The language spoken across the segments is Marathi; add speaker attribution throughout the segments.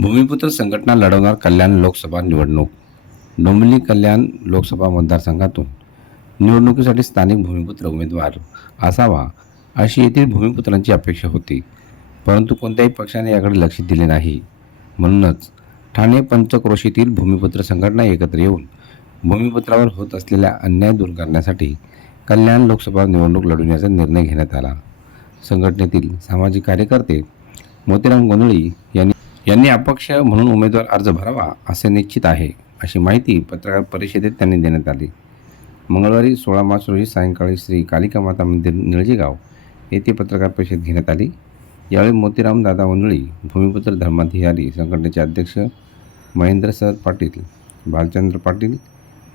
Speaker 1: भूमिपुत्र संघटना लढवणार कल्याण लोकसभा निवडणूक. डोंबिवली कल्याण लोकसभा मतदारसंघातून निवडणुकीसाठी स्थानिक भूमिपुत्र उमेदवार असावा अशी येथील भूमिपुत्रांची अपेक्षा होती. परंतु कोणत्याही पक्षाने याकडे लक्ष दिले नाही. म्हणूनच ठाणे पंचक्रोशीतील भूमिपुत्र संघटना एकत्र येऊन भूमिपुत्रावर होत असलेल्या अन्याय दूर करण्यासाठी कल्याण लोकसभा निवडणूक लढवण्याचा निर्णय घेण्यात आला. संघटनेतील सामाजिक कार्यकर्ते मोतीराम गोंधळी यांनी यांनी अपक्ष म्हणून उमेदवार अर्ज भरावा असे निश्चित आहे अशी माहिती पत्रकार परिषदेत त्यांनी देण्यात आली. मंगळवारी सोळा मार्च रोजी सायंकाळी श्री कालिका माता मंदिर निळजेगाव येथे पत्रकार परिषद घेण्यात आली. यावेळी मोतीराम दादा वंदळी भूमिपुत्र धर्माधिकारी संघटनेचे अध्यक्ष महेंद्र सर पाटील भालचंद्र पाटील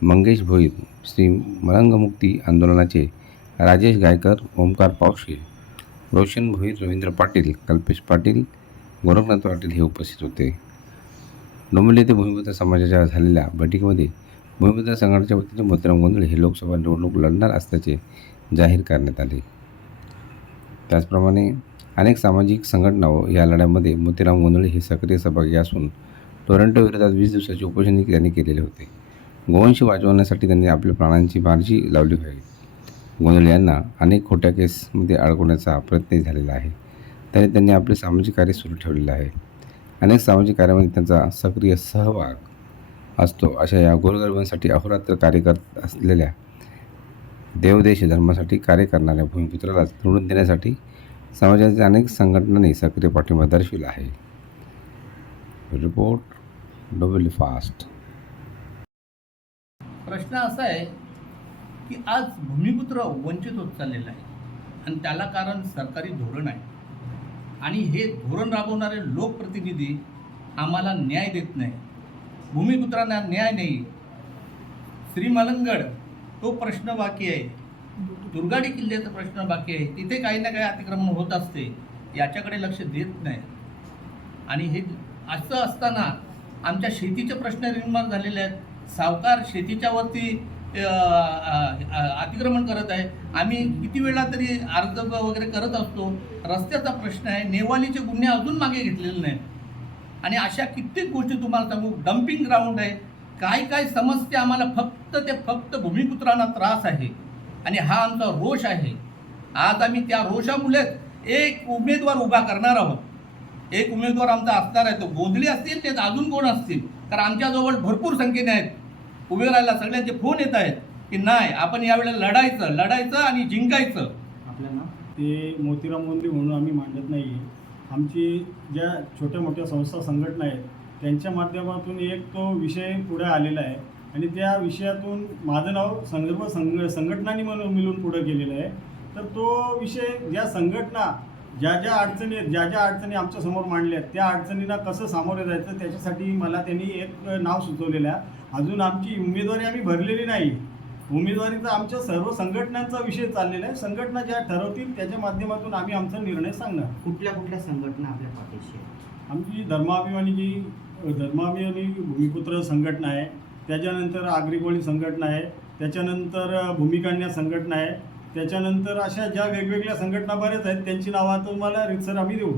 Speaker 1: मंगेश भोईर श्री मलंगमुक्ती आंदोलनाचे राजेश गायकर ओमकार पावशे रोशन भोईर रवींद्र पाटील कल्पेश पाटील गोरखनाथ पाटील हे उपस्थित होते. डोंबिवली येथे भूमिपुत्र समाजाच्या झालेल्या बैठकीमध्ये भूमिपुत्र संघटनेच्या वतीने मोतीराम गोंधळे हे लोकसभा निवडणूक लढणार असल्याचे जाहीर करण्यात आले. त्याचप्रमाणे अनेक सामाजिक संघटना व या लढ्यामध्ये मोतीराम गोंधळे हे सक्रिय सहभागी असून टोरंटो विरोधात वीस दिवसाचे उपोषण त्यांनी केलेले होते. गोवंश वाचवण्यासाठी त्यांनी आपल्या प्राणांची बारजी लावली आहे गोंधळे यांना अनेक खोट्या केसमध्ये अडकवण्याचा प्रयत्नही झालेला आहे. त्याने त्यांनी आपले सामाजिक कार्य सुरू ठेवलेले आहे. अनेक सामाजिक कार्यामध्ये त्यांचा सक्रिय सहभाग असतो. अशा या गोरगरिबांसाठी अहोरात्र कार्य करत असलेल्या देवदेश धर्मासाठी कार्य करणाऱ्या भूमिपुत्राला निवडून देण्यासाठी समाजाच्या अनेक संघटनांनी सक्रिय पाठिंबा दर्शविला आहे. रिपोर्ट डोबेली फास्ट.
Speaker 2: प्रश्न असा आहे की आज भूमिपुत्र वंचित होत चाललेला आहे. आणि त्याला कारण सरकारी धोरण आहे. आणि हे धोरण राबवणारे लोकप्रतिनिधी आम्हाला न्याय देत नाही भूमिपुत्रांना न्याय नाही. श्रीमलंगड तो प्रश्न बाकी आहे. दुर्गाडी किल्ल्याचा प्रश्न बाकी आहे. तिथे काही ना काही अतिक्रमण होत असते. याच्याकडे लक्ष देत नाही. आणि हे असं असताना आमच्या शेतीचे प्रश्न निर्माण झालेले आहेत. सावकार शेतीच्या वरती अतिक्रमण करत आहे. आम्ही किती वेळा तरी अर्ज वगैरे करत असतो. रस्त्याचा प्रश्न आहे. नेवालीचे गुन्हे अजून मागे घेतलेले नाहीत. आणि अशा कित्येक गोष्टी तुम्हाला सांगू. डम्पिंग ग्राउंड आहे. काय काय समस्या आम्हाला फक्त ते फक्त भूमिपुत्रांना त्रास आहे. आणि हा आमचा रोष आहे. आज आम्ही त्या रोषामुळेच एक उमेदवार उभा करणार आहोत. एक उमेदवार आमचा असणार आहे. तो गोंधळी असतील ते अजून कोण असतील? कारण आमच्याजवळ भरपूर संख्येने आहेत. उभे राहायला सगळ्यांचे फोन येत आहेत की नाही आपण यावेळेला लढायचं लढायचं आणि जिंकायचं.
Speaker 3: आपल्याला ते मोतीराम गोंधळी म्हणून आम्ही मांडत नाही आहे आमची ज्या छोट्या मोठ्या संस्था संघटना आहेत त्यांच्या माध्यमातून एक तो विषय पुढे आलेला आहे. आणि त्या विषयातून माझं नाव संदर्भ संघ संघटनांनी म्हणून मिळून पुढे गेलेलं आहे. तर तो विषय ज्या संघटना ज्या ज्या अडचणी आहेत ज्या ज्या अडचणी आमच्यासमोर मांडल्या आहेत त्या अडचणींना कसं सामोरे जायचं त्याच्यासाठी मला त्यांनी एक नाव सुचवलेलं आहे. अजून आमची उमेदवारी आम्ही भरलेली नाही. उमेदवारीचा आमच्या सर्व संघटनांचा विषय चाललेला आहे. संघटना ज्या ठरवतील त्याच्या माध्यमातून आम्ही आमचा निर्णय सांगणार.
Speaker 4: कुठल्या कुठल्या संघटना आपल्या पाठीशी आहेत?
Speaker 3: आमची धर्माभिमानीची धर्माभिमानी भूमिपुत्र संघटना आहे त्याच्यानंतर आग्रिकोळी संघटना आहे त्याच्यानंतर भूमिकन्या संघटना आहे त्याच्यानंतर अशा ज्या वेगवेगळ्या संघटना बऱ्याच आहेत त्यांची नावं तुम्हाला रितसर आम्ही देऊ.